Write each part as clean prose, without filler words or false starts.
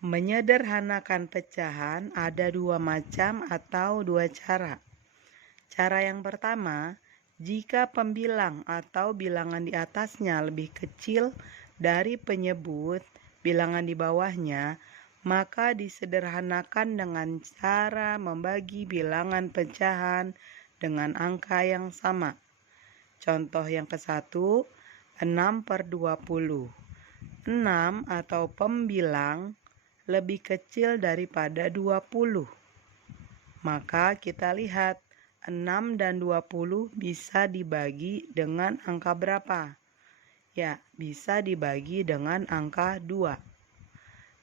Menyederhanakan pecahan ada dua macam atau dua cara. Cara yang pertama, jika pembilang atau bilangan di atasnya lebih kecil dari penyebut bilangan di bawahnya, maka disederhanakan dengan cara membagi bilangan pecahan dengan angka yang sama. Contoh yang ke-1, 6/20. 6 atau pembilang lebih kecil daripada 20. Maka kita lihat 6 dan 20 bisa dibagi dengan angka berapa? Ya, bisa dibagi dengan angka 2.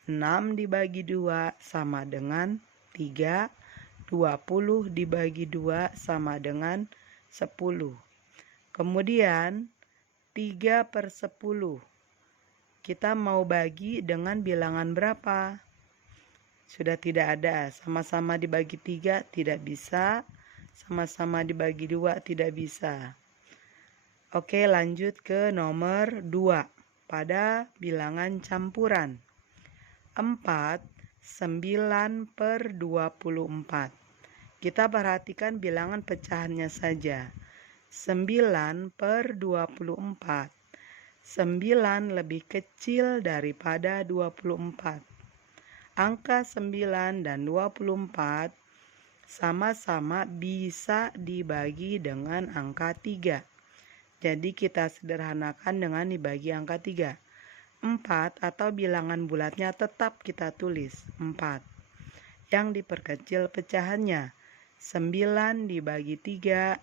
6 dibagi 2 sama dengan 3. 20 dibagi 2 sama dengan 10. Kemudian 3/10. Kita mau bagi dengan bilangan berapa? Sudah tidak ada. Sama-sama dibagi 3 tidak bisa. Sama-sama dibagi 2 tidak bisa. Oke, lanjut ke nomor 2. Pada bilangan campuran. 4, 9/24. Kita perhatikan bilangan pecahannya saja. 9/24. 9 lebih kecil daripada 24. Angka 9 dan 24 sama-sama bisa dibagi dengan angka 3. Jadi kita sederhanakan dengan dibagi angka 3. 4 atau bilangan bulatnya tetap kita tulis 4. Yang diperkecil pecahannya. 9 dibagi 3,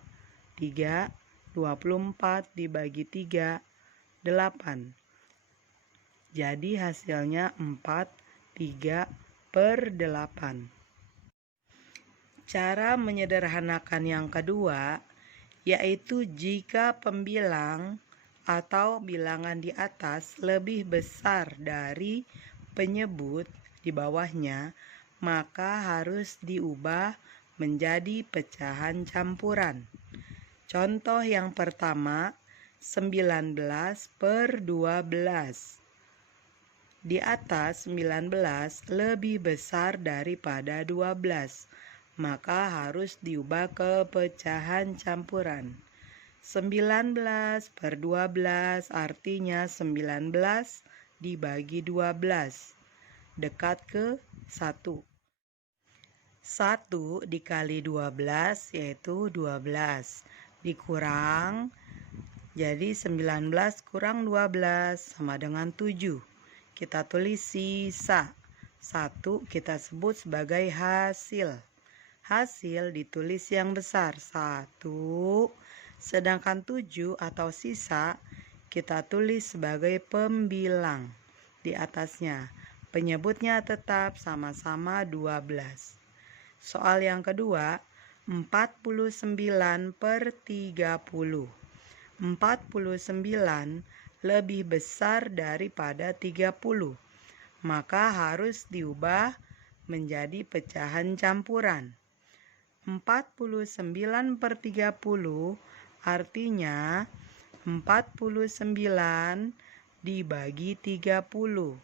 3. 24 dibagi 3, 8. Jadi hasilnya 4, 3/8. Cara menyederhanakan yang kedua, yaitu jika pembilang atau bilangan di atas lebih besar dari penyebut di bawahnya, maka harus diubah menjadi pecahan campuran. Contoh yang pertama, 19/12. Di atas 19 lebih besar daripada 12, maka harus diubah ke pecahan campuran. 19/12 artinya 19 dibagi 12. Dekat ke 1. 1 dikali 12 yaitu 12. Dikurang, jadi 19 kurang 12 sama dengan 7. Kita tulis sisa. 1 kita sebut sebagai hasil. Hasil ditulis yang besar 1. Sedangkan 7 atau sisa kita tulis sebagai pembilang di atasnya. Penyebutnya tetap sama-sama 12. Soal yang kedua, 49/30. 49 lebih besar daripada 30, maka harus diubah menjadi pecahan campuran. 49/30 artinya 49 dibagi 30,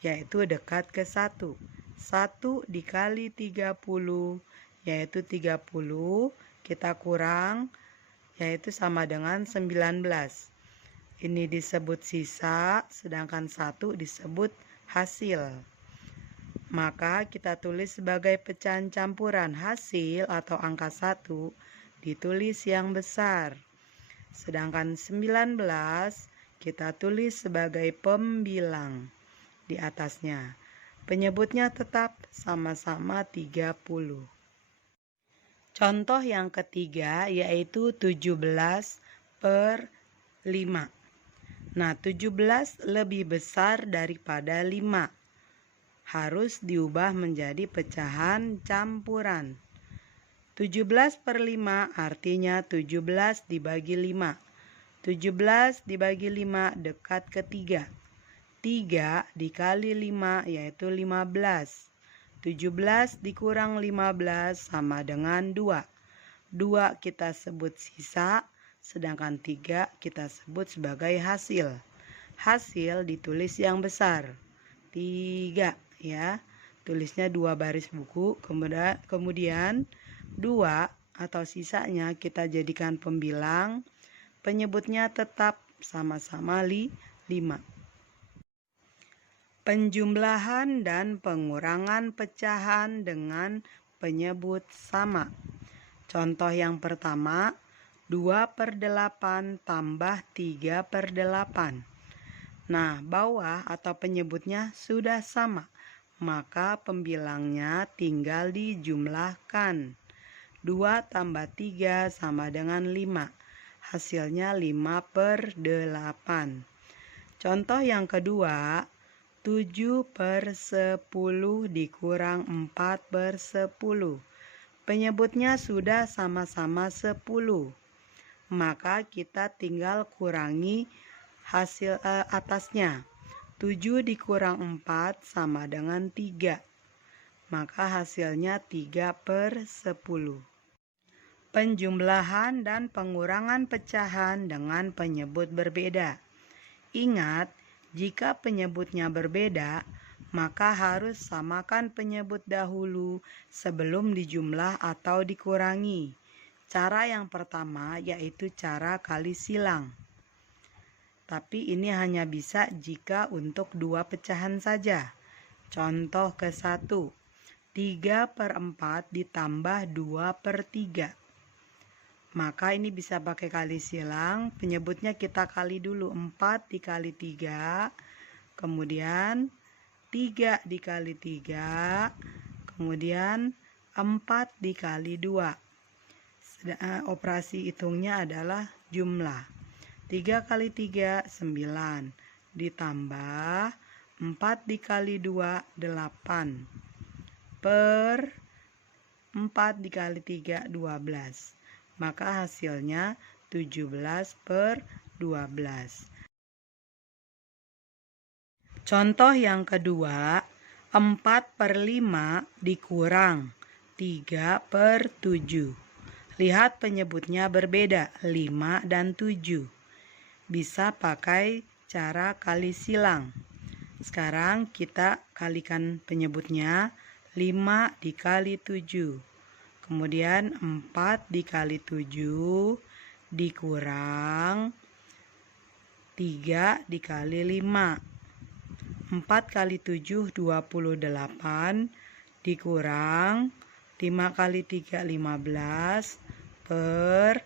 yaitu dekat ke 1. 1 dikali 30 yaitu 30, kita kurang yaitu sama dengan 19. Ini disebut sisa, sedangkan 1 disebut hasil. Maka kita tulis sebagai pecahan campuran. Hasil atau angka 1 ditulis yang besar. Sedangkan 19 kita tulis sebagai pembilang di atasnya. Penyebutnya tetap sama-sama 30. Contoh yang ketiga yaitu 17/5. Nah, 17 lebih besar daripada 5. Harus diubah menjadi pecahan campuran. 17/5 artinya 17 dibagi 5. 17 dibagi 5 dekat ke 3. 3 dikali 5 yaitu 15. 17 dikurang 15 sama dengan 2. 2 kita sebut sisa, sedangkan 3 kita sebut sebagai hasil. Hasil ditulis yang besar, 3 ya. Tulisnya 2 baris buku, kemudian 2 atau sisanya kita jadikan pembilang, penyebutnya tetap sama-sama 5. Penjumlahan dan pengurangan pecahan dengan penyebut sama. Contoh yang pertama, 2/8 tambah 3/8. Nah, bawah atau penyebutnya sudah sama, maka pembilangnya tinggal dijumlahkan. 2 tambah 3 sama dengan 5. Hasilnya 5/8. Contoh yang kedua, 7/10 dikurang 4/10. Penyebutnya sudah sama-sama 10. Maka kita tinggal kurangi hasil atasnya. 7 dikurang 4 sama dengan 3. Maka hasilnya 3/10. Penjumlahan dan pengurangan pecahan dengan penyebut berbeda. Ingat, jika penyebutnya berbeda, maka harus samakan penyebut dahulu sebelum dijumlah atau dikurangi. Cara yang pertama yaitu cara kali silang. Tapi ini hanya bisa jika untuk 2 pecahan saja. Contoh ke-1, 3/4 ditambah 2/3. Maka ini bisa pakai kali silang, penyebutnya kita kali dulu, 4 dikali 3, kemudian 3 dikali 3, kemudian 4 dikali 2. Operasi hitungnya adalah jumlah. 3 kali 3, 9, ditambah 4 dikali 2, 8, per 4 dikali 3, 12. Maka hasilnya 17/12. Contoh yang kedua, 4/5 dikurang 3/7. Lihat penyebutnya berbeda, 5 dan 7. Bisa pakai cara kali silang. Sekarang kita kalikan penyebutnya, 5 dikali 7. Kemudian 4 dikali 7 dikurang 3 dikali 5. 4 kali 7 28 dikurang 5 kali 3 15 per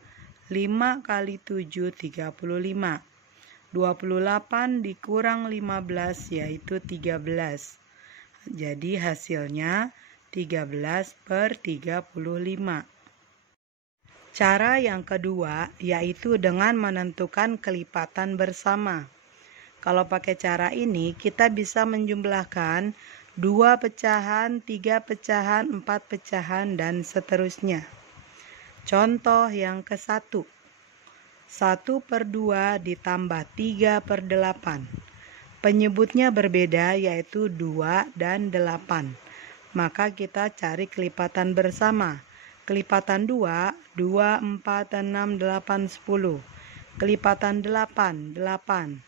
5 kali 7 35. 28 dikurang 15 yaitu 13. Jadi hasilnya 13/35. Cara yang kedua yaitu dengan menentukan kelipatan bersama. Kalau pakai cara ini kita bisa menjumlahkan 2 pecahan, 3 pecahan, 4 pecahan, dan seterusnya. Contoh yang ke-1, 1/2 ditambah 3/8. Penyebutnya berbeda yaitu 2 dan 8. Maka kita cari kelipatan bersama. Kelipatan 2, 2, 4, 6, 8, 10. Kelipatan 8, 8.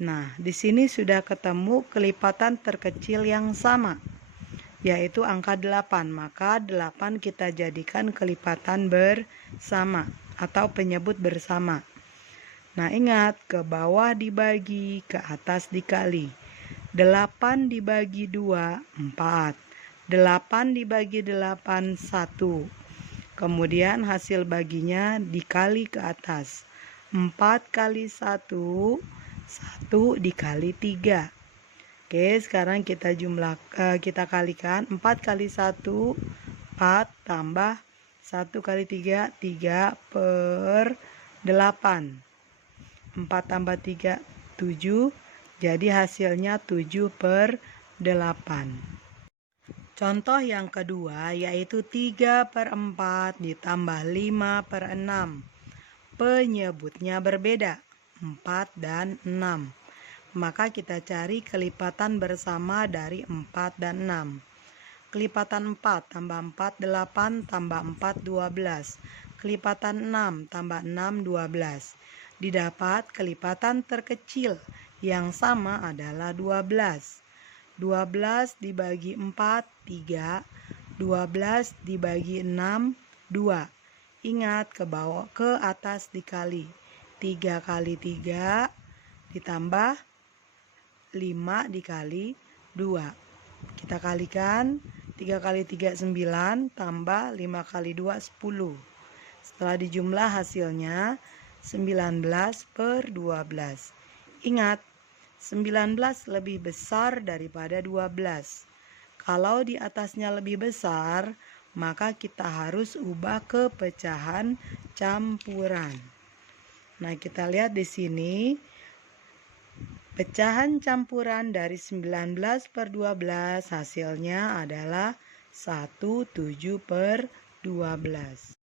Nah, di sini sudah ketemu kelipatan terkecil yang sama, yaitu angka 8. Maka 8 kita jadikan kelipatan bersama atau penyebut bersama. Nah, ingat, ke bawah dibagi, ke atas dikali. 8 dibagi 2, 4. 8 dibagi 8, 1. Kemudian hasil baginya dikali ke atas. 4 kali 1, 1 dikali 3. Oke, sekarang kita kalikan. 4 kali 1, 4, tambah 1 kali 3, 3/8. 4 tambah 3, 7. Jadi hasilnya 7/8. Contoh yang kedua yaitu 3/4 ditambah 5/6. Penyebutnya berbeda, 4 dan 6. Maka kita cari kelipatan bersama dari 4 dan 6. Kelipatan 4 tambah 4, 8, tambah 4, 12. Kelipatan 6 tambah 6, 12. Didapat kelipatan terkecil yang sama adalah 12. 12 dibagi 4, 3. 12 dibagi 6, 2. Ingat, ke bawah, ke atas dikali. 3 kali 3 ditambah 5 dikali 2. Kita kalikan, 3 kali 3 9, tambah 5 kali 2 10. Setelah dijumlah hasilnya 19/12. Ingat, 19 lebih besar daripada 12. Kalau di atasnya lebih besar, maka kita harus ubah ke pecahan campuran. Nah, kita lihat di sini. Pecahan campuran dari 19/12 hasilnya adalah 17/12.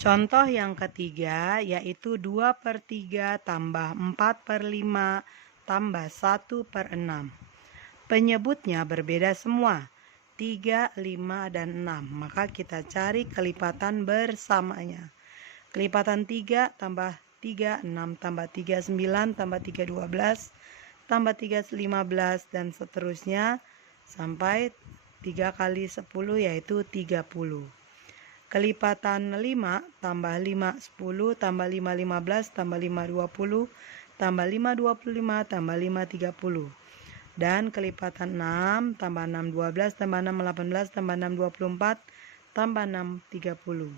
Contoh yang ketiga yaitu 2/3 tambah 4/5 tambah 1/6. Penyebutnya berbeda semua, 3, 5, dan 6. Maka kita cari kelipatan bersamanya. Kelipatan 3 tambah 3, 6 tambah 3, 9 tambah 3, 12 tambah 3, 15 dan seterusnya sampai 3 kali 10 yaitu 30. Kelipatan 5 tambah 5, 10 tambah 5, 15 tambah 5, 20 tambah 5, 25 tambah 5, 30. Dan kelipatan 6 tambah 6, 12 tambah 6, 18 tambah 6, 24 tambah 6, 30.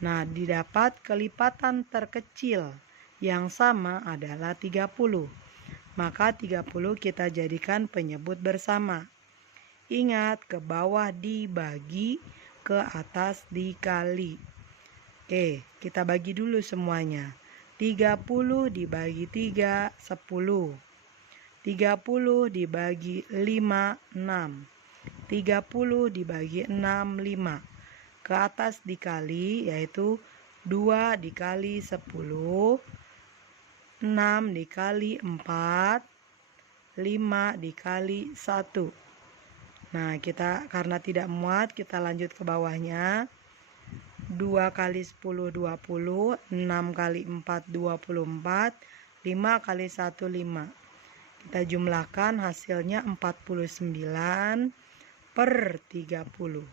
Nah, didapat kelipatan terkecil yang sama adalah 30. Maka 30 kita jadikan penyebut bersama. Ingat, ke bawah dibagi, ke atas dikali. Oke, kita bagi dulu semuanya. 30 dibagi 3, 10. 30 dibagi 5, 6. 30 dibagi 6, 5. Ke atas dikali, yaitu 2 dikali 10, 6 dikali 4, 5 dikali 1. Nah, kita karena tidak muat, kita lanjut ke bawahnya. 2 kali 10, 20, 6 kali 4, 24, 5 kali 1, 5. Kita jumlahkan hasilnya 49/30.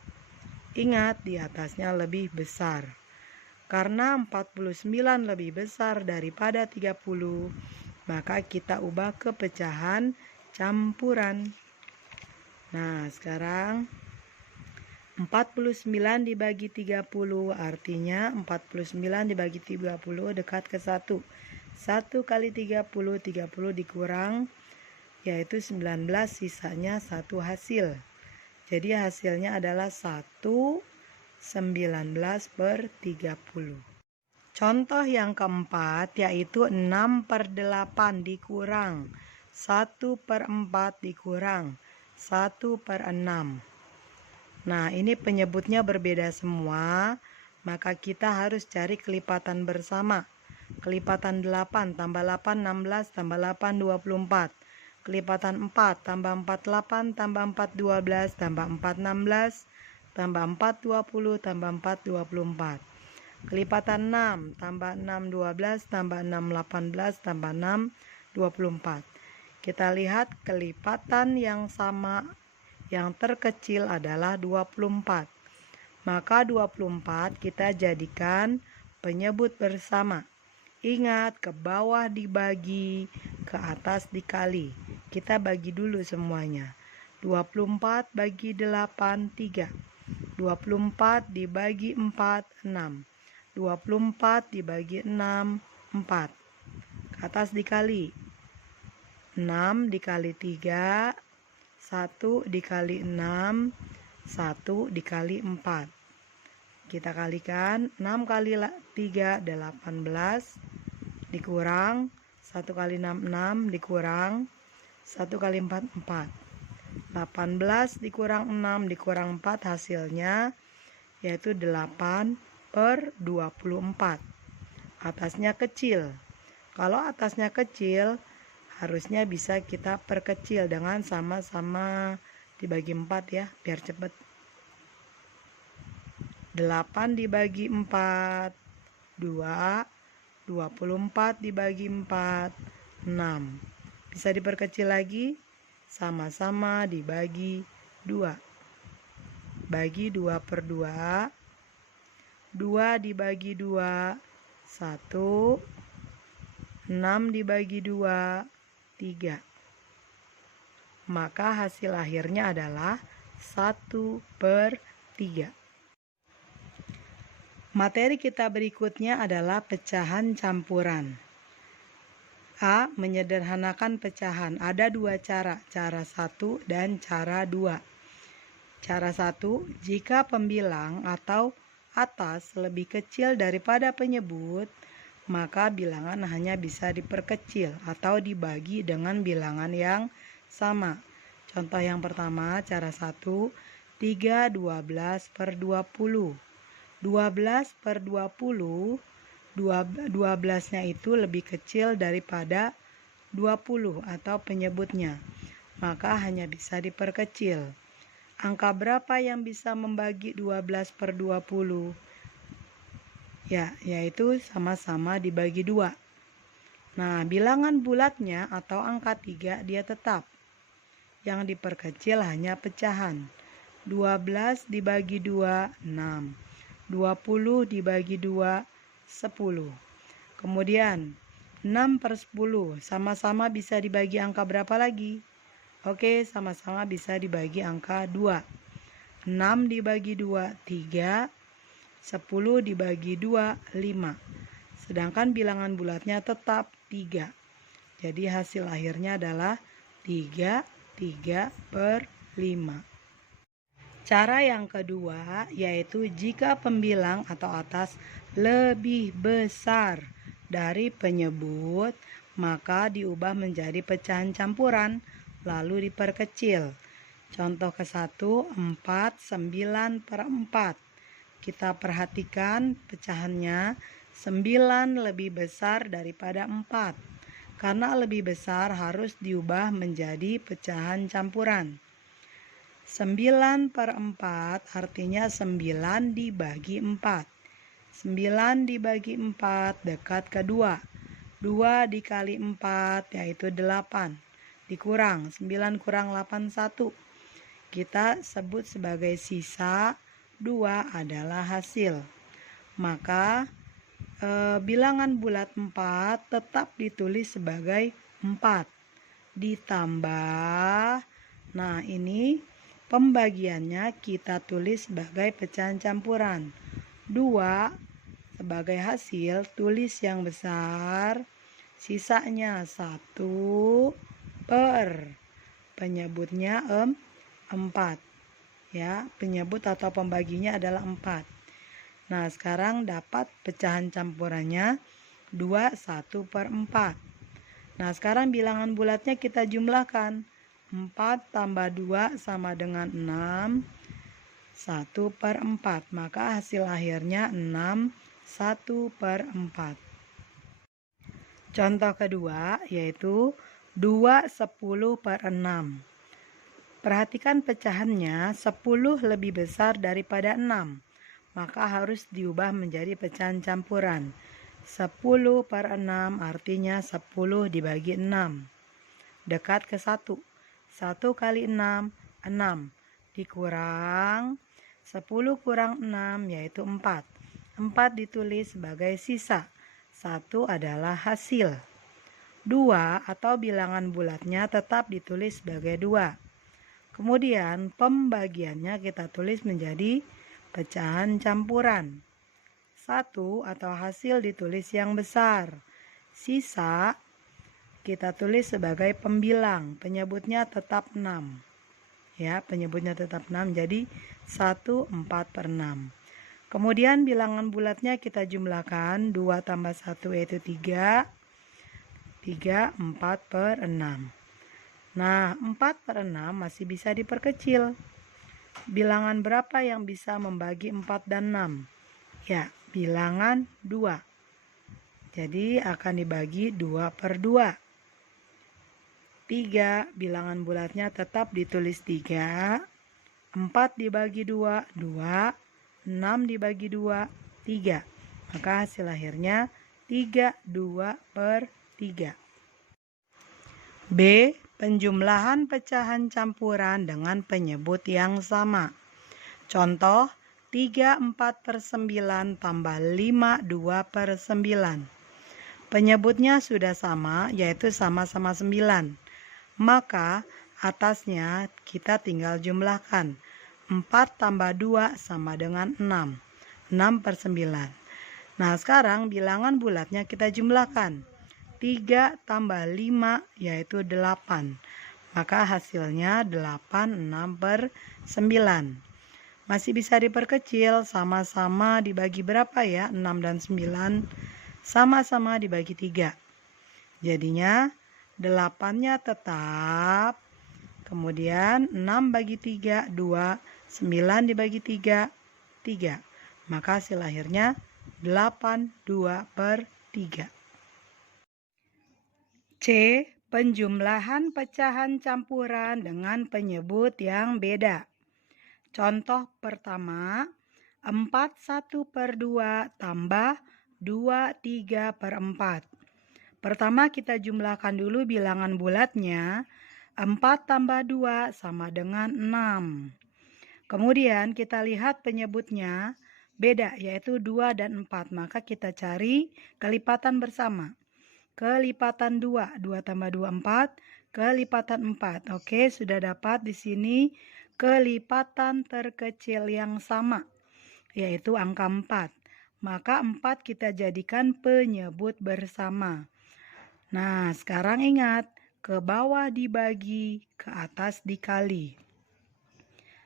Ingat, di atasnya lebih besar. Karena 49 lebih besar daripada 30, maka kita ubah ke pecahan campuran. Nah, sekarang 49 dibagi 30 artinya 49 dibagi 30 dekat ke 1. 1 kali 30, 30 dikurang yaitu 19, sisanya 1 hasil. Jadi hasilnya adalah 1/19/30. Contoh yang keempat yaitu 6/8 dikurang 1/4 dikurang 1/6. Nah, ini penyebutnya berbeda semua, maka kita harus cari kelipatan bersama. Kelipatan 8 tambah 8, 16 tambah 8, 24. Kelipatan 4 tambah 4, 8 tambah 4, 12 tambah 4, 16 tambah 4, 20 tambah 4, 24. Kelipatan 6 tambah 6, 12 tambah 6, 18 tambah 6, 24. Kita lihat kelipatan yang sama yang terkecil adalah 24. Maka 24 kita jadikan penyebut bersama. Ingat, ke bawah dibagi, ke atas dikali. Kita bagi dulu semuanya. 24 bagi 8, 3. 24 dibagi 4, 6. 24 dibagi 6, 4. Ke atas dikali. 6 dikali 3, 1 dikali 6, 1 dikali 4. Kita kalikan, 6 kali 3, 18, dikurang, 1 kali 6, 6, dikurang, 1 kali 4, 4. 18 dikurang 6, dikurang 4, hasilnya yaitu 8/24. Atasnya kecil. Kalau atasnya kecil, harusnya bisa kita perkecil dengan sama-sama dibagi 4 ya, biar cepat. 8 dibagi 4, 2. 24 dibagi 4, 6. Bisa diperkecil lagi. sama-sama dibagi 2. Bagi 2 per 2. 2 dibagi 2, 1. 6 dibagi 2, 3. Maka hasil akhirnya adalah 1/3. Materi kita berikutnya adalah pecahan campuran. A. Menyederhanakan pecahan. Ada 2 cara, cara 1 dan cara 2. Cara 1, jika pembilang atau atas lebih kecil daripada penyebut, maka bilangan hanya bisa diperkecil atau dibagi dengan bilangan yang sama. Contoh yang pertama, cara 1, 3 12 per 20. 12 per 20, 12-nya itu lebih kecil daripada 20 atau penyebutnya, maka hanya bisa diperkecil. Angka berapa yang bisa membagi 12 per 20? Ya, yaitu sama-sama dibagi 2. Nah, bilangan bulatnya atau angka 3 dia tetap. Yang diperkecil hanya pecahan. 12 dibagi 2, 6. 20 dibagi 2, 10. Kemudian 6 per 10 sama-sama bisa dibagi angka berapa lagi? Oke, sama-sama bisa dibagi angka 2. 6 dibagi 2, 3. 10 dibagi 2, 5. Sedangkan bilangan bulatnya tetap 3. Jadi hasil akhirnya adalah 3 per 5. Cara yang kedua yaitu jika pembilang atau atas lebih besar dari penyebut, maka diubah menjadi pecahan campuran lalu diperkecil. Contoh ke-1, 4 9 per 4. Kita perhatikan pecahannya, 9 lebih besar daripada 4. Karena lebih besar harus diubah menjadi pecahan campuran. 9 per 4 artinya 9 dibagi 4. 9 dibagi 4 dekat ke 2. 2 dikali 4 yaitu 8. Dikurang 9 kurang 8, 1. Kita sebut sebagai sisa, 2 adalah hasil. Maka bilangan bulat 4 tetap ditulis sebagai 4. Ditambah, nah ini pembagiannya kita tulis sebagai pecahan campuran. 2 sebagai hasil, tulis yang besar, sisanya 1 per penyebutnya 4. Ya, penyebut atau pembaginya adalah 4. Nah, sekarang dapat pecahan campurannya 2 1 per 4. Nah, sekarang bilangan bulatnya kita jumlahkan. 4 tambah 2 sama dengan 6, 1 per 4. Maka hasil akhirnya 6, 1 per 4. Contoh kedua yaitu 2 10 per 6. Perhatikan pecahannya, 10 lebih besar daripada 6. Maka harus diubah menjadi pecahan campuran. 10 per 6 artinya 10 dibagi 6. Dekat ke 1. 1 kali 6, 6. Dikurang 10 kurang 6 yaitu 4. 4 ditulis sebagai sisa. 1 adalah hasil. 2 atau bilangan bulatnya tetap ditulis sebagai 2. Kemudian pembagiannya kita tulis menjadi pecahan campuran. 1 atau hasil ditulis yang besar. Sisa kita tulis sebagai pembilang, penyebutnya tetap 6. Ya, penyebutnya tetap 6, jadi 1 4 per 6. Kemudian bilangan bulatnya kita jumlahkan, 2 tambah 1 yaitu 3. 3 4 per 6. Nah, 4 per 6 masih bisa diperkecil. Bilangan berapa yang bisa membagi 4 dan 6? Ya, bilangan 2. Jadi akan dibagi 2 per 2. 3, bilangan bulatnya tetap ditulis 3. 4 dibagi 2, 2. 6 dibagi 2, 3. Maka hasil akhirnya 3 2 per 3. B. penjumlahan pecahan campuran dengan penyebut yang sama. Contoh, 3/4/9 tambah 5/2/9. Penyebutnya sudah sama, yaitu sama-sama 9. Maka atasnya kita tinggal jumlahkan. 4 tambah 2 sama dengan 6. 6/9. Nah, sekarang bilangan bulatnya kita jumlahkan. 3 tambah 5 yaitu 8. Maka hasilnya 8/6/9. Masih bisa diperkecil, sama-sama dibagi berapa ya? 6 dan 9 sama-sama dibagi 3. Jadinya 8-nya tetap, kemudian 6 bagi 3, 2, 9 dibagi 3, 3. Maka hasil akhirnya 8/2/3. C. Penjumlahan pecahan campuran dengan penyebut yang beda. Contoh pertama, 4/1/2 tambah 2/3/4. Pertama kita jumlahkan dulu bilangan bulatnya. 4 tambah 2 sama dengan 6. Kemudian kita lihat penyebutnya beda, yaitu 2 dan 4. Maka kita cari kelipatan bersama. Kelipatan 2, 2 tambah 2, 4. Kelipatan 4. Oke, sudah dapat di sini kelipatan terkecil yang sama, yaitu angka 4. Maka 4 kita jadikan penyebut bersama. Nah, sekarang ingat, ke bawah dibagi, ke atas dikali.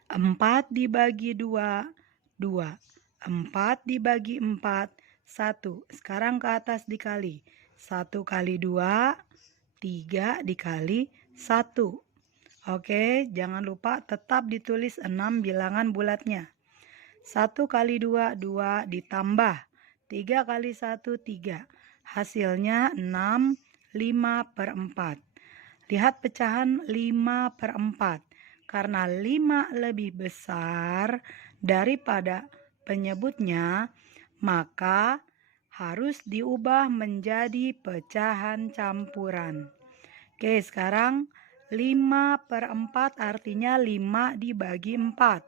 4 dibagi 2, 2. 4 dibagi 4, 1. Sekarang ke atas dikali. 1 kali 2, 3 dikali 1. Oke, jangan lupa tetap ditulis 6 bilangan bulatnya. 1 kali 2, 2 ditambah 3 kali 1, 3. Hasilnya 6, 5/4. Lihat pecahan 5/4. Karena 5 lebih besar daripada penyebutnya, maka harus diubah menjadi pecahan campuran. Oke, sekarang 5/4 artinya 5 dibagi 4.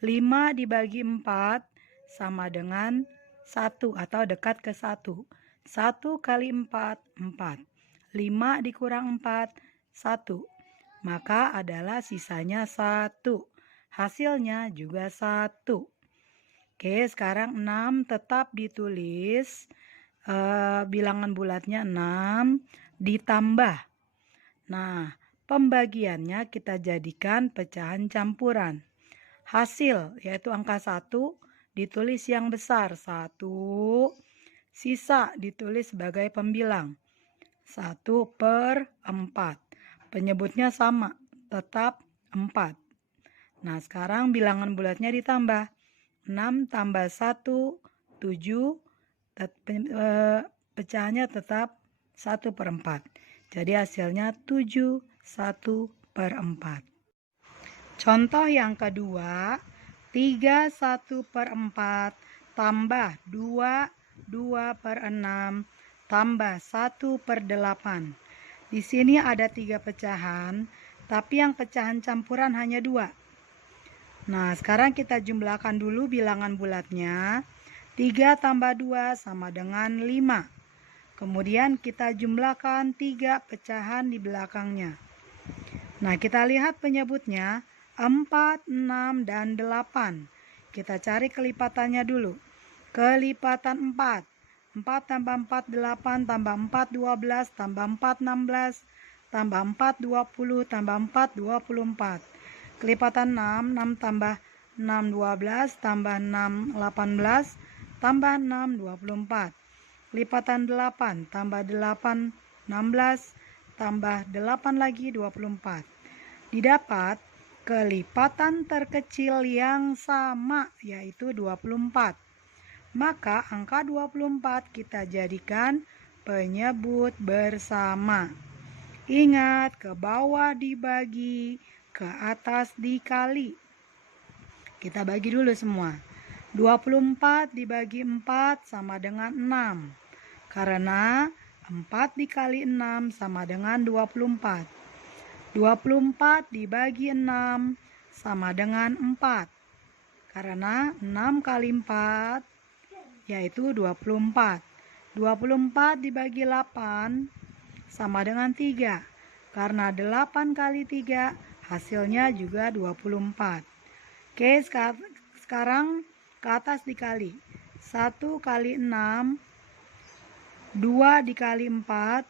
5 dibagi 4 sama dengan 1 atau dekat ke 1. 1 kali 4, 4. 5 dikurang 4, 1. Maka adalah sisanya 1. Hasilnya juga 1. Oke, sekarang 6 tetap ditulis. Bilangan bulatnya 6 ditambah. Nah, pembagiannya kita jadikan pecahan campuran. Hasil yaitu angka 1 ditulis yang besar 1, sisa ditulis sebagai pembilang 1/4. Penyebutnya sama, tetap 4. Nah, sekarang bilangan bulatnya ditambah. 6 tambah 1, 7. Pecahannya tetap 1/4. Jadi hasilnya 7, 1/4. Contoh yang kedua, 3 1/4 tambah 2 2/6 tambah 1/8. Di sini ada 3 pecahan, tapi yang pecahan campuran hanya 2. Nah, sekarang kita jumlahkan dulu bilangan bulatnya. 3 tambah 2 sama dengan 5. Kemudian kita jumlahkan 3 pecahan di belakangnya. Nah, kita lihat penyebutnya 4, 6, dan 8. Kita cari kelipatannya dulu. Kelipatan 4. 4 tambah 4, 8, tambah 4, 12, tambah 4, 16, tambah 4, 20, tambah 4, 24. Kelipatan 6, 6 tambah 6, 12, tambah 6, 18, tambah 6, 24. Kelipatan 8, tambah 8, 16, tambah 8 lagi 24. Didapat kelipatan terkecil yang sama, yaitu 24. Maka angka 24 kita jadikan penyebut bersama. Ingat, ke bawah dibagi, ke atas dikali. Kita bagi dulu semua. 24 dibagi 4 sama dengan 6. Karena 4 dikali 6 sama dengan 24. 24 dibagi 6 sama dengan 4. Karena 6 kali 4 yaitu 24. 24 dibagi 8 sama dengan 3. Karena 8 kali 3 hasilnya juga 24. Oke, sekarang ke atas dikali. 1 kali 6, 2 dikali 4,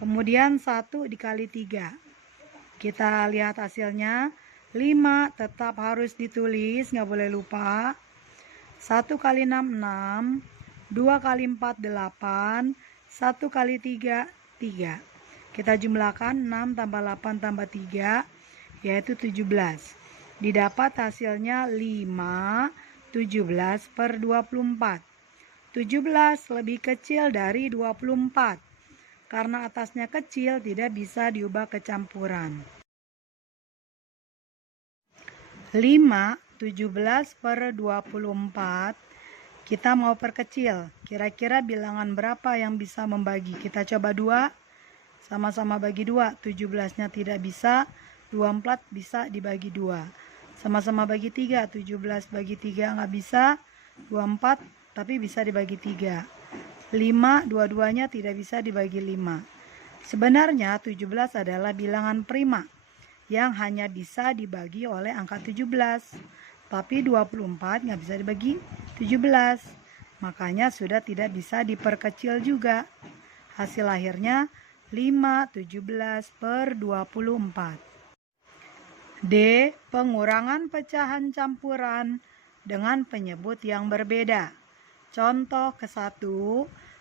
kemudian 1 dikali 3. Kita lihat hasilnya. 5 tetap harus ditulis, nggak boleh lupa. 1 kali 6, 6. 2 kali 4, 8. 1 kali 3, 3. Kita jumlahkan 6 tambah 8 tambah 3, yaitu 17. Didapat hasilnya 5, 17 per 24. 17 lebih kecil dari 24. Karena atasnya kecil, tidak bisa diubah ke campuran. 5, 17 per 24, kita mau perkecil. Kira-kira bilangan berapa yang bisa membagi? Kita coba 2, sama-sama bagi 2. 17-nya tidak bisa, 24 bisa dibagi 2. Sama-sama bagi 3, 17 bagi 3 nggak bisa, 24 tapi bisa dibagi 3. 5, dua-duanya tidak bisa dibagi 5. Sebenarnya 17 adalah bilangan prima yang hanya bisa dibagi oleh angka 17. Tapi 24 nggak bisa dibagi 17. Makanya sudah tidak bisa diperkecil juga. Hasil akhirnya 5, 17 per 24. D. Pengurangan pecahan campuran dengan penyebut yang berbeda. Contoh ke-1,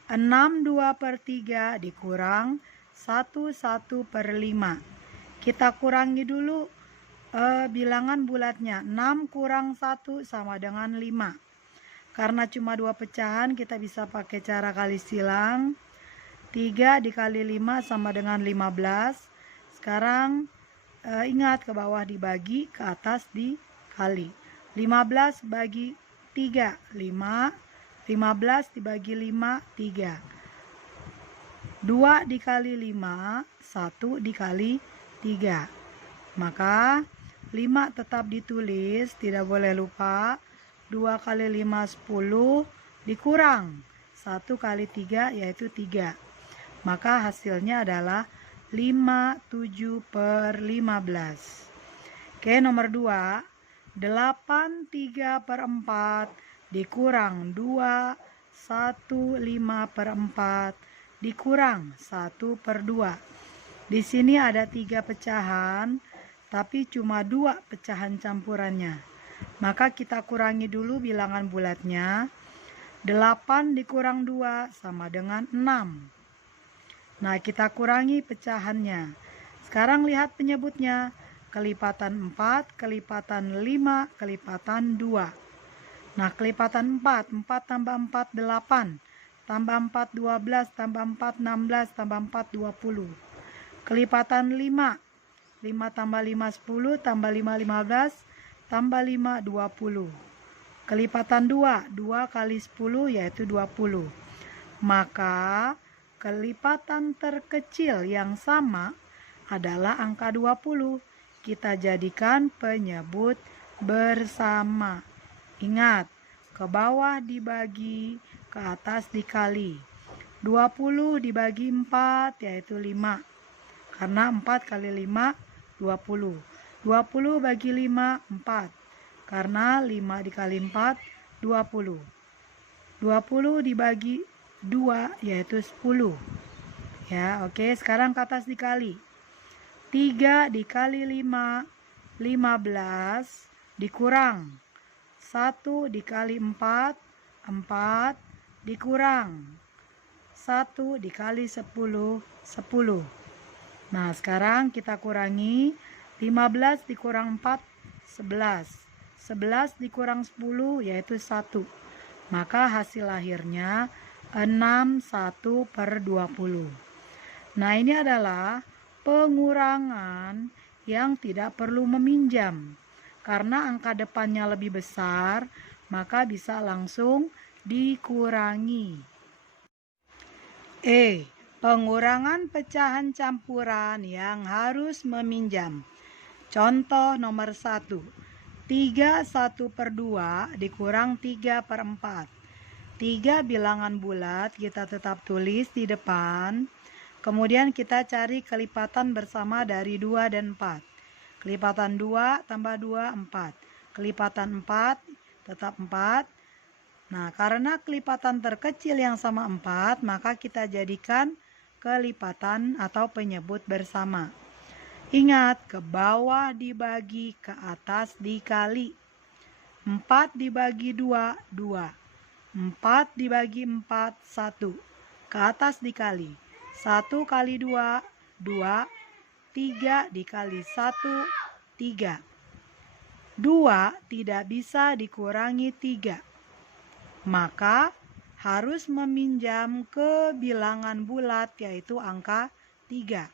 6, 2 per 3 dikurang 1, 1 per 5. Kita kurangi dulu bilangan bulatnya. 6 kurang 1 sama dengan 5. Karena cuma 2 pecahan, kita bisa pakai cara kali silang. 3 dikali 5 sama dengan 15. Sekarang ingat, ke bawah dibagi, ke atas dikali. 15 bagi 3, 5. 15 dibagi 5, 3. 2 dikali 5, 1 dikali 3. Maka 5 tetap ditulis, tidak boleh lupa. 2 kali 5, 10, dikurang 1 kali 3 yaitu 3. Maka hasilnya adalah 5, 7 per 15. Oke, nomor 2. 8, 3 per 4 dikurang 2, 1, 5 per 4 dikurang 1 per 2. Di sini ada 3 pecahan, tapi cuma 2 pecahan campurannya. Maka kita kurangi dulu bilangan bulatnya. 8 dikurang 2 sama dengan 6. Nah, kita kurangi pecahannya. Sekarang lihat penyebutnya. Kelipatan 4, kelipatan 5, kelipatan 2. Nah, kelipatan 4. 4 tambah 4, 8. Tambah 4, 12. Tambah 4, 16. Tambah 4, 20. Kelipatan 5. 5 tambah 5, 10. Tambah 5, 15. Tambah 5, 20. Kelipatan 2. 2 kali 10 yaitu 20. Maka kelipatan terkecil yang sama adalah angka 20. Kita jadikan penyebut bersama. Ingat, ke bawah dibagi, ke atas dikali. 20 dibagi 4 yaitu 5. Karena 4 kali 5, 20. 20 bagi 5, 4. Karena 5 dikali 4, 20. 20 dibagi 2 yaitu 10. Ya, oke. Sekarang ke atas dikali. 3 dikali 5, 15. Dikurang 1 dikali 4, 4. Dikurang 1 dikali 10, 10. Nah, sekarang kita kurangi. 15 dikurang 4, 11. 11 dikurang 10 yaitu 1. Maka hasil akhirnya 6, 1 per 20. Nah, ini adalah pengurangan yang tidak perlu meminjam. Karena angka depannya lebih besar, maka bisa langsung dikurangi. Pengurangan pecahan campuran yang harus meminjam. Contoh nomor 1. 3 1/2 dikurang 3/4. 3 bilangan bulat kita tetap tulis di depan. Kemudian kita cari kelipatan bersama dari 2 dan 4. Kelipatan 2 tambah 2, 4. Kelipatan 4 tetap 4. Nah, karena kelipatan terkecil yang sama 4, maka kita jadikan kelipatan atau penyebut bersama. Ingat, ke bawah dibagi, ke atas dikali. 4 dibagi 2, 2. 4 dibagi 4, 1. Ke atas dikali. 1 kali 2, 2. 3 dikali 1, 3. 2 tidak bisa dikurangi 3. Maka harus meminjam ke bilangan bulat, yaitu angka 3.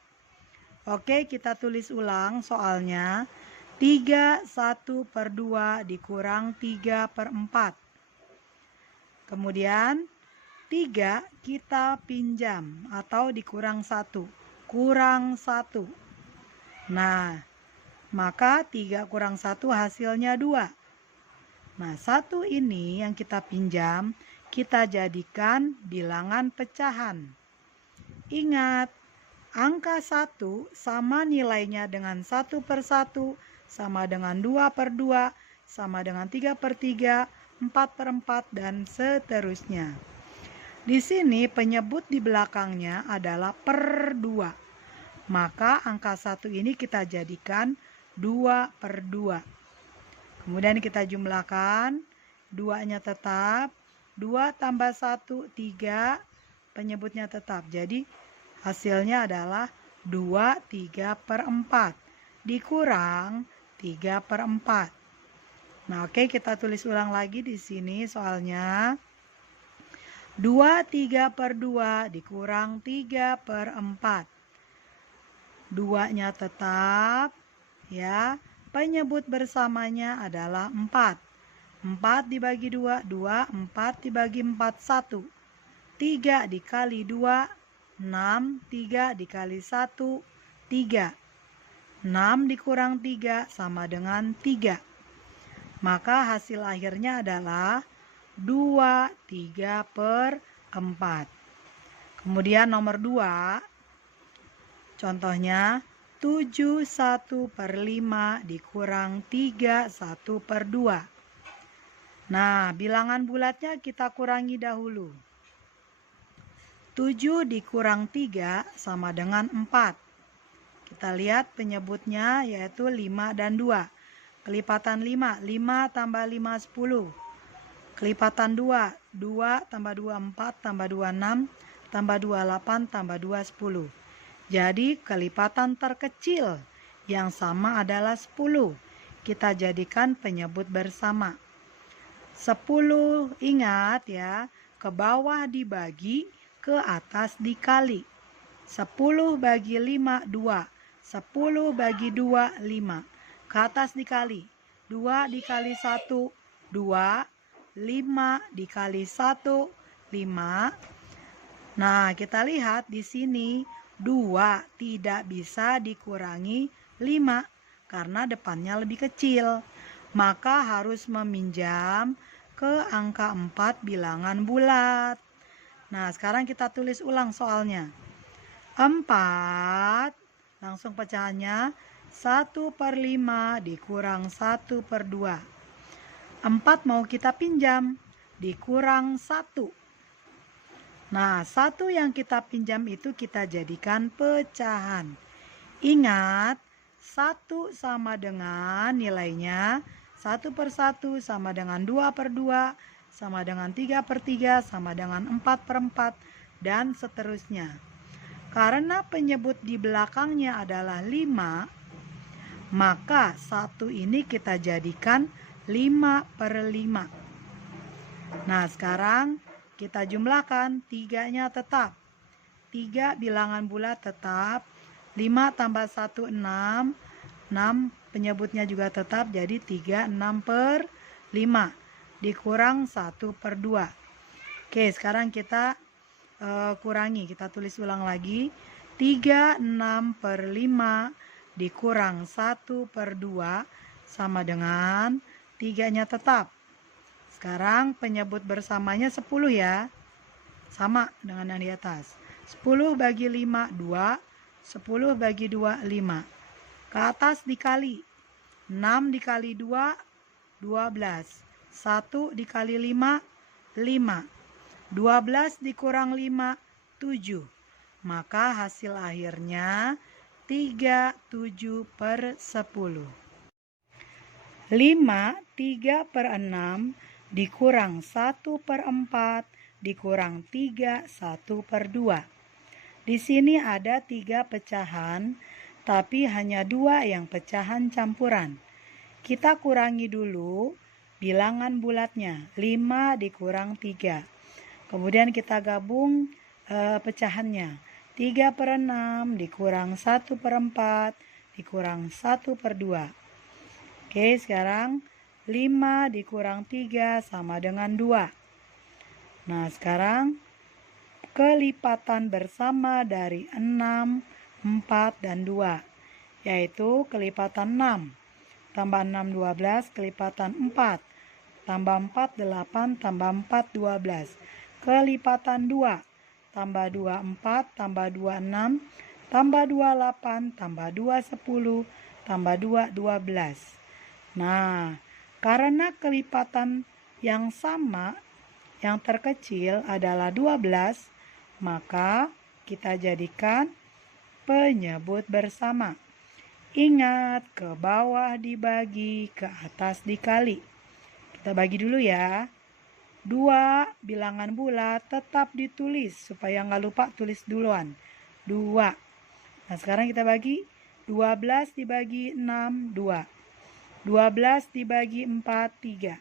Oke, kita tulis ulang soalnya. 3 1/2 dikurang 3/4. Kemudian 3 kita pinjam atau dikurang 1. Kurang 1. Nah, maka 3 kurang 1 hasilnya 2. Nah, 1 ini yang kita pinjam, kita jadikan bilangan pecahan. Ingat, angka 1 sama nilainya dengan 1/1, sama dengan 2/2, sama dengan 3/3, 4/4, dan seterusnya. Di sini penyebut di belakangnya adalah per 2. Maka angka 1 ini kita jadikan 2/2. Kemudian kita jumlahkan, 2-nya tetap, 2 tambah 1, 3, penyebutnya tetap. Jadi hasilnya adalah 2 3/4 dikurang 3/4. Nah, oke, kita tulis ulang lagi di sini soalnya. 2 3/2 dikurang 3/4. 2-nya tetap, ya. Penyebut bersamanya adalah 4. 4 dibagi 2, 2. 4 dibagi 4, 1. 3 dikali 2, 6. 3 dikali 1, 3. 6 dikurang 3 sama dengan 3. Maka hasil akhirnya adalah 2 3/4. Kemudian nomor 2, contohnya 7 1/5 dikurang 3 1/2. Nah, bilangan bulatnya kita kurangi dahulu. 7 dikurang 3 sama dengan 4. Kita lihat penyebutnya yaitu 5 dan 2. Kelipatan 5, 5 tambah 5, 10. Kelipatan 2, 2 tambah 2, 4, tambah 2, 6, tambah 2, 8, tambah 2, 10. Jadi kelipatan terkecil yang sama adalah 10. Kita jadikan penyebut bersama. 10, ingat ya, ke bawah dibagi, ke atas dikali. 10 bagi 5, 2. 10 bagi 2, 5. Ke atas dikali. 2 dikali 1, 2. 5 dikali 1, 5. Nah, kita lihat di sini 2 tidak bisa dikurangi 5 karena depannya lebih kecil. Maka harus meminjam ke angka 4 bilangan bulat. Nah, sekarang kita tulis ulang soalnya. 4, langsung pecahannya 1/5 dikurang 1/2. 4 mau kita pinjam, dikurang 1. Nah, 1 yang kita pinjam itu kita jadikan pecahan. Ingat, 1 sama dengan nilainya 1/1 sama dengan 2/2, sama dengan 3/3, sama dengan 4/4, dan seterusnya. Karena penyebut di belakangnya adalah 5, maka 1 ini kita jadikan 5/5. Nah, sekarang kita jumlahkan, 3-nya tetap. 3 bilangan bulat tetap. 5 tambah 1, 6. 6 penyebutnya juga tetap, jadi 3, 6/5 dikurang 1/2. Oke, sekarang kita kurangi. Kita tulis ulang lagi. 36/5 dikurang 1/2 sama dengan 3-nya tetap. Sekarang penyebut bersamanya 10 ya. Sama dengan yang di atas. 10 bagi 5, 2. 10 bagi 2, 5. Ke atas dikali. 6 dikali 2, 12. 1 dikali 5, 5. 12 dikurang 5, 7. Maka hasil akhirnya 37/10. 5, 3/6 dikurang 1/4 dikurang 3, 1/2. Di sini ada 3 pecahan, tapi hanya 2 yang pecahan campuran. Kita kurangi dulu bilangan bulatnya, 5 dikurang 3. Kemudian kita gabung pecahannya. 3/6 dikurang 1/4 dikurang 1/2. Oke, sekarang 5 dikurang 3 sama dengan 2. Nah, sekarang kelipatan bersama dari 6, 4, dan 2, yaitu kelipatan 6. Tambah 6, 12, kelipatan 4. Tambah 4, 8, tambah 4, 12. Kelipatan 2. Tambah 2, 4, tambah 2, 6, tambah 2, 8, tambah 2, 10, tambah 2, 12. Nah, karena kelipatan yang sama, yang terkecil adalah 12, maka kita jadikan penyebut bersama. Ingat, ke bawah dibagi, ke atas dikali. Kita bagi dulu ya. 2 bilangan bulat tetap ditulis supaya nggak lupa tulis duluan. 2. Nah, sekarang kita bagi. 12 dibagi 6, 2. 12 dibagi 4, 3.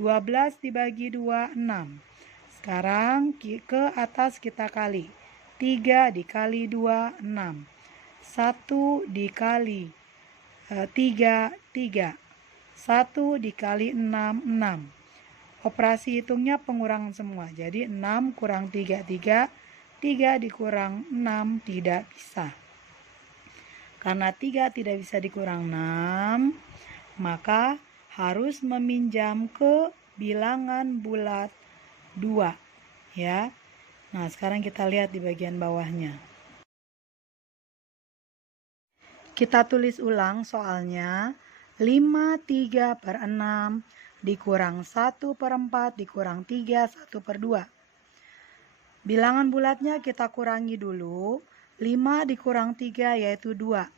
12 dibagi 2, 6. Sekarang ke atas kita kali. 3 dikali 2, 6. 1 dikali 3, 3. 1 dikali 6, 6. Operasi hitungnya pengurangan semua. Jadi 6 kurang 3, 3. 3 dikurang 6 tidak bisa. Karena 3 tidak bisa dikurang 6, maka harus meminjam ke bilangan bulat 2. Ya. Nah, sekarang kita lihat di bagian bawahnya. Kita tulis ulang soalnya. 5, 3/6 dikurang 1/4 dikurang 3, 1/2. Bilangan bulatnya kita kurangi dulu. 5 dikurang 3 yaitu 2.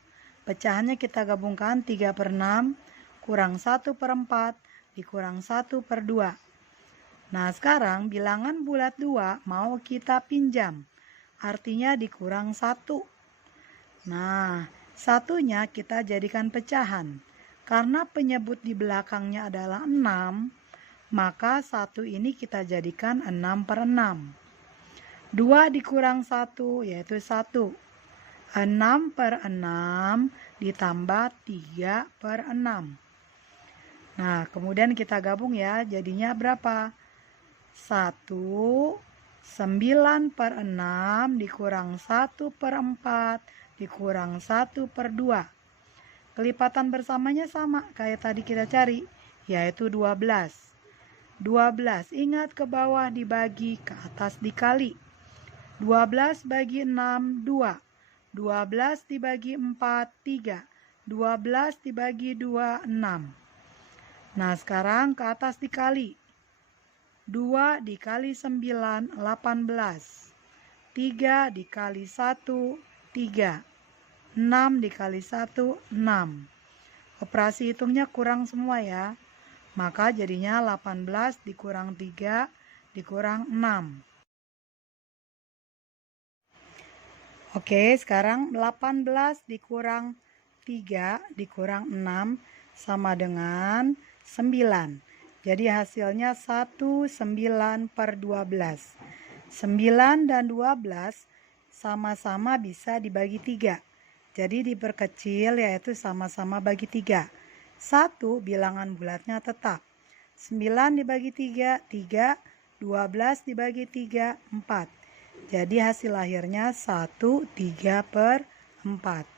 Pecahannya kita gabungkan. 3/6 kurang 1/4 dikurang 1/2. Nah, sekarang bilangan bulat 2 mau kita pinjam. Artinya dikurang 1. Nah, satunya kita jadikan pecahan. Karena penyebut di belakangnya adalah 6, maka 1 ini kita jadikan 6/6. 2 dikurang 1 yaitu 1. 6/6 ditambah 3/6. Nah, kemudian kita gabung ya, jadinya berapa? 1, 9/6 dikurang 1/4 dikurang 1/2. Kelipatan bersamanya sama kayak tadi kita cari, yaitu 12. 12, ingat ke bawah dibagi, ke atas dikali. 12 bagi 6, 2. 12 dibagi 4, 3. 12 dibagi 2, 6. Nah, sekarang ke atas dikali. 2 dikali 9, 18. 3 dikali 1, 3. 6 dikali 1, 6. Operasi hitungnya kurang semua ya. Maka jadinya 18 dikurang 3 dikurang 6. Oke, sekarang 18 dikurang 3 dikurang 6 sama dengan 9. Jadi hasilnya 19/12. 9 dan 12 sama-sama bisa dibagi 3. Jadi diperkecil yaitu sama-sama bagi 3. 1 bilangan bulatnya tetap. 9 dibagi 3, 3. 12 dibagi 3, 4. Jadi hasil akhirnya 1/3/4.